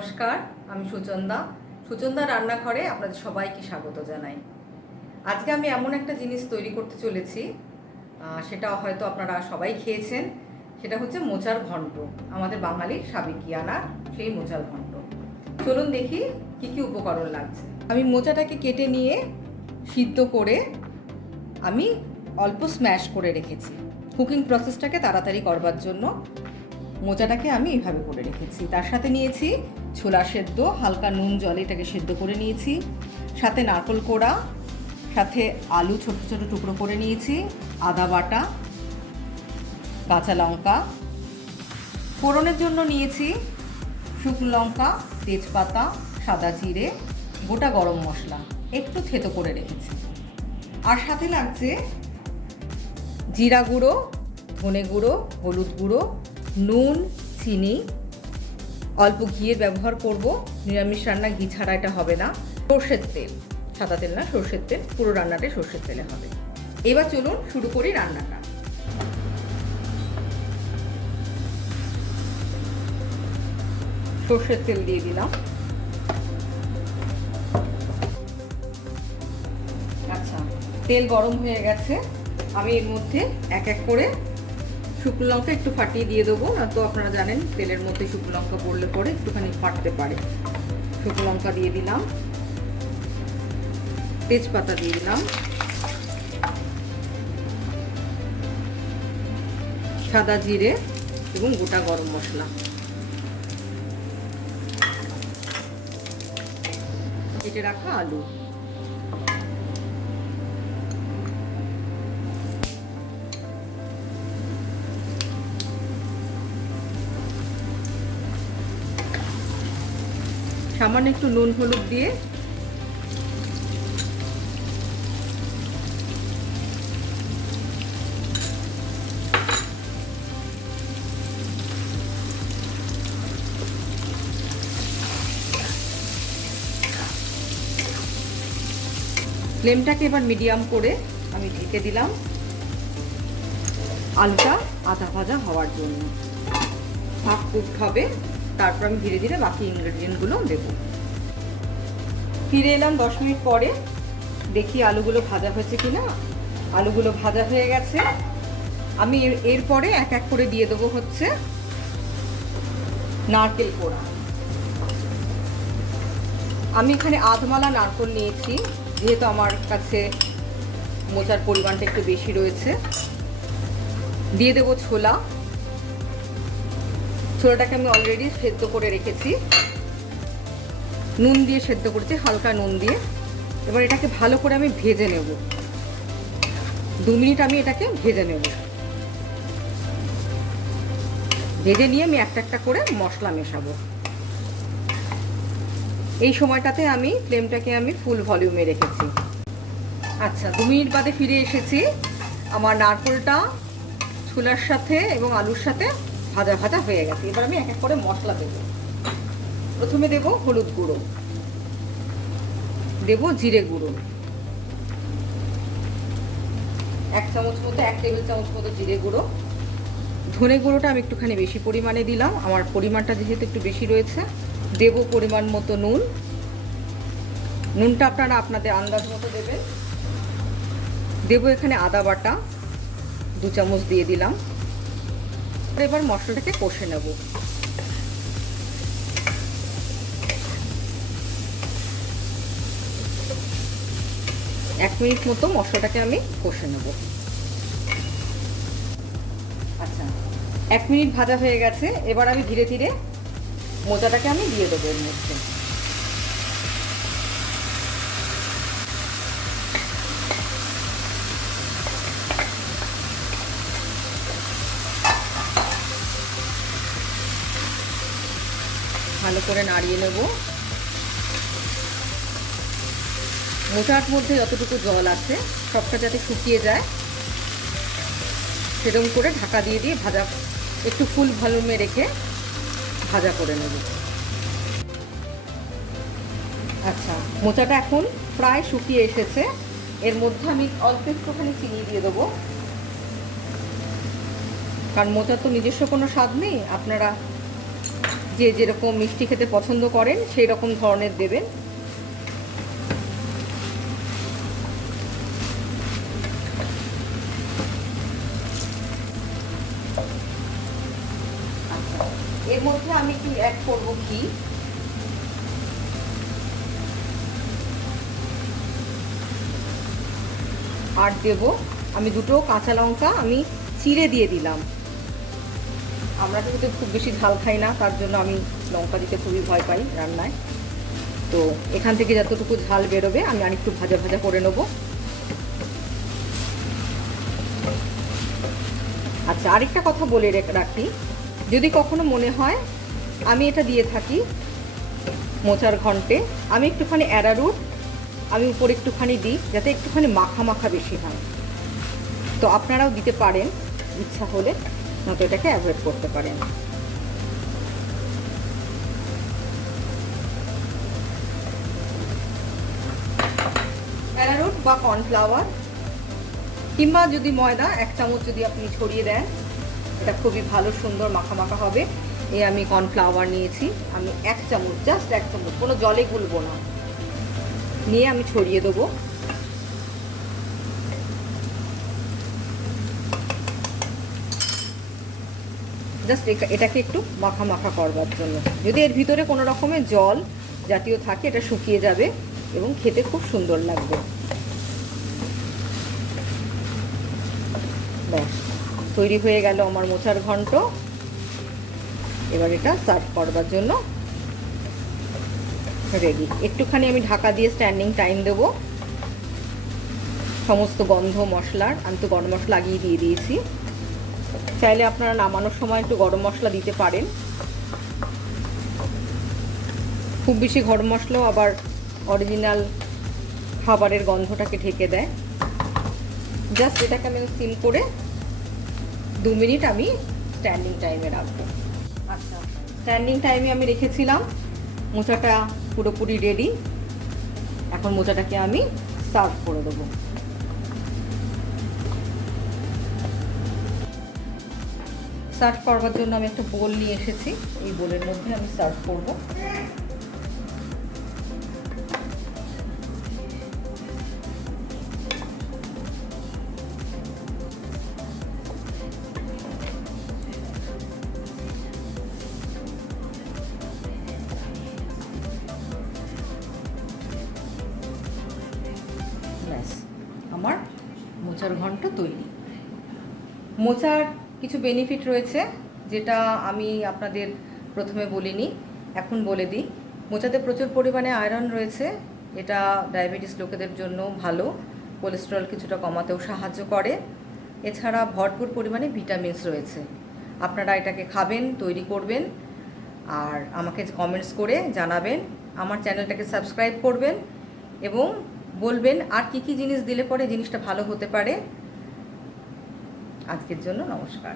নমস্কার, আমি সুচন্দা রান্নাঘরে আপনাদের সবাইকে স্বাগত জানাই। আজকে আমি এমন একটা জিনিস তৈরি করতে চলেছি, সেটা হয়তো আপনারা সবাই খেয়েছেন। সেটা হচ্ছে মোচার ঘন্ট, আমাদের বাঙালির সাবেকিয়ানা সেই মোচার ঘন্ট। চলুন দেখি কি কি উপকরণ লাগছে। আমি মোচাটাকে কেটে নিয়ে সিদ্ধ করে আমি অল্প স্ম্যাশ করে রেখেছি কুকিং প্রসেসটাকে তাড়াতাড়ি করবার জন্য। মোচাটাকে আমি এইভাবে করে রেখেছি। তার সাথে নিয়েছি ছোলা সেদ্ধ, হালকা নুন জলে এটাকে সেদ্ধ করে নিয়েছি। সাথে নারকেল কোড়া, সাথে আলু ছোট ছোট টুকরো করে নিয়েছি, আদা বাটা, কাঁচা লঙ্কা। ফোড়নের জন্য নিয়েছি শুকনো লঙ্কা, তেজপাতা, সাদা জিরে, গোটা গরম মশলা একটু থেতো করে রেখেছি। আর সাথে লাগছে জিরা গুঁড়ো, ধনে গুঁড়ো, হলুদ গুঁড়ো, নুন, চিনি, অল্প ঘিয়ের ব্যবহার করব। নিরামিষ রান্না ঘি ছাড়া এটা হবে না। সর্ষের তেল, সাদা তেল না, সর্ষের তেল। পুরো রান্নাটাই সর্ষের তেলে হবে। এবার চলুন শুরু করি রান্নাটা। সর্ষের তেল দিয়ে দিলাম। আচ্ছা, তেল গরম হয়ে গেছে। আমি এর মধ্যে এক এক করে শুকনো লঙ্কা একটু ফাটিয়ে দিয়ে দেবো। না তো আপনারা জানেন তেলের মধ্যে শুকনো লঙ্কা পড়লে পরে একটুখানি ফাটতে পারে। শুকনো লঙ্কা দিয়ে দিলাম, তেজপাতা দিয়ে দিলাম, সাদা জিরে এবং গোটা গরম মশলা। কেটে রাখা আলু, সামান্য একটু নুন হলুদ দিয়ে ফ্লেমটাকে এবার মিডিয়াম করে আমি ঢেকে দিলাম আলুটা আধা ভাজা হওয়ার জন্য। হাফ কুকড হবে, তারপর আমি ধীরে ধীরে বাকি ইনগ্রেডিয়েন্টগুলো দেব। ফিরে এলাম 10 মিনিট পরে, দেখি আলুগুলো ভাজা হয়েছে কিনা। আলুগুলো ভাজা হয়ে গেছে। আমি এরপরে এক এক করে দিয়ে দেবো হচ্ছে নারকেল কোড়া। আমি এখানে আধমালা নারকেল নিয়েছি, যেহেতু আমার কাছে মোচার পরিমাণটা একটু বেশি রয়েছে। দিয়ে দেবো ছোলা। ছোলাটাকে আমি অলরেডি সেদ্ধ করে রেখেছি, নুন দিয়ে সেদ্ধ করেছি, হালকা নুন দিয়ে। এবার এটাকে ভালো করে আমি ভেজে নেব। 2 মিনিট আমি এটাকে ভেজে নেব। ভেজে নিয়ে আমি একটা একটা করে মশলা মেশাবো। এই সময়টাতে আমি ফ্লেমটাকে আমি ফুল ভলিউমে রেখেছি। আচ্ছা, 2 মিনিট বাদে ফিরে এসেছি। আমার নারকেলটা ছোলার সাথে এবং আলুর সাথে ভাজা ভাজা হয়ে গেছে। এবার আমি এক এক করে মশলা দেব। প্রথমে দেব হলুদ গুঁড়ো, দেব জিরে গুঁড়ো 1 চামচ মতো, 1 টেবিল চামচ মতো জিরে গুঁড়ো। ধনে গুঁড়োটা আমি একটুখানি বেশি পরিমাণে দিলাম, আমার পরিমাণটা যেহেতু একটু বেশি রয়েছে। দেব পরিমাণ মতো নুন। নুনটা আপনারা আপনাদের আন্দাজ মতো দেবেন। দেব এখানে আদা বাটা 2 চামচ দিয়ে দিলাম। এবার মশলাটাকে কষে নেব। এক মিনিট মতো মশলাটাকে আমি কষে নেব। আচ্ছা, 1 মিনিট ভাজা হয়ে গেছে। এবার আমি ধীরে ধীরে মোচাটাকে আমি দিয়ে দেবো এর মধ্যে। ভালো করে নাড়িয়ে নেব। মোচার মধ্যে যতটুকু জল আছে সবটা যাতে শুকিয়ে যায়, সেরকম করে ঢাকা দিয়ে দিয়ে ভাজা, একটু ফুল ভলিউমে রেখে ভাজা করে নেব। আচ্ছা, মোচাটা এখন প্রায় শুকিয়ে এসেছে। এর মধ্যে আমি অল্প একটুখানি চিনি দিয়ে দেবো, কারণ মোচার তো নিজস্ব কোনো স্বাদ নেই। আপনারা যে যেরকম মিষ্টি খেতে পছন্দ করেন সেই রকম ধরনের দেবেন। আচ্ছা, এর মধ্যে আমি একটু অ্যাড করব ঘি। আর দেব আমি দুটো কাঁচা লঙ্কা আমি চিড়ে দিয়ে দিলাম। আমরা কিন্তু খুব বেশি ঝাল খাই না, তার জন্য আমি লঙ্কা দিতে খুবই ভয় পাই রান্নায়। তো এখান থেকে যতটুকু ঝাল বেরোবে আমি আরেকটু ভাজা ভাজা করে নেব। আচ্ছা, আরেকটা কথা বলে রাখি, যদি কখনো মনে হয় আমি এটা দিয়ে থাকি মোচার ঘন্টে, আমি একটুখানি অ্যারারুট আমি উপরে একটুখানি দিই, যাতে একটুখানি মাখা মাখা বেশি হয়। তো আপনারাও দিতে পারেন ইচ্ছা হলে, নয়তো এটাকে অ্যাভয়েড করতে পারেন। অ্যারারুট বা কর্নফ্লাওয়ার কিংবা যদি ময়দা 1 চামচ যদি আপনি ছড়িয়ে দেন, এটা খুবই ভালো সুন্দর মাখা মাখা হবে। আমি কর্নফ্লাওয়ার নিয়েছি, আমি 1 চামচ, জাস্ট 1 চামচ, কোনো জলে গুলবো না, নিয়ে আমি ছড়িয়ে দেবো। জাস্ট এটাকে একটু মাখা মাখা করবার জন্য। যদি এর ভিতরে কোনো রকমের জল জাতীয় থাকে, এটা শুকিয়ে যাবে এবং খেতে খুব সুন্দর লাগবে। ব্যাস, তৈরি হয়ে গেল আমার মোচার ঘন্ট। এবার এটা সার্ভ করবার জন্য রেডি। একটুখানি আমি ঢাকা দিয়ে স্ট্যান্ডিং টাইম দেবো। সমস্ত গন্ধ মশলার, আমি তো গরম মশলা আগেই দিয়ে দিয়েছি, চাইলে আপনারা নামানোর সময় একটু গরম মশলা দিতে পারেন। খুব বেশি গরম মশলাও আবার অরিজিনাল খাবারের গন্ধটাকে ঢেকে দেয়। জাস্ট এটাকে আমি সিম করে 2 মিনিট আমি স্ট্যান্ডিং টাইমে রাখবো। আচ্ছা, স্ট্যান্ডিং টাইমে আমি রেখেছিলাম। মোচাটা পুরোপুরি রেডি। এখন মোচাটাকে আমি সার্ভ করে দেবো। সার্ভ করবার জন্য আমি একটা বোল নিয়ে এসেছি, এই বোলের মধ্যে আমি সার্ভ করব। ব্যাস, আমার মোচার ঘন্ট তৈরি। মোচার কিছু বেনিফিট রয়েছে, যেটা আমি আপনাদের প্রথমে বলিনি, এখন বলে দিই। মোচাতে প্রচুর পরিমাণে আয়রন রয়েছে, এটা ডায়াবেটিস লোকেদের জন্য ভালো, কোলেস্টেরল কিছুটা কমাতেও সাহায্য করে। এছাড়া ভরপুর পরিমাণে ভিটামিনস রয়েছে। আপনারা এটাকে খাবেন, তৈরি করবেন, আর আমাকে কমেন্টস করে জানাবেন। আমার চ্যানেলটাকে সাবস্ক্রাইব করবেন এবং বলবেন আর কি কি জিনিস দিলে পরে জিনিসটা ভালো হতে পারে। আজকের জন্য নমস্কার।